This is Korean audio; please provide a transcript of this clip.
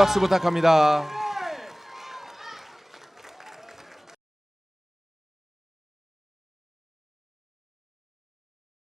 박수 부탁합니다.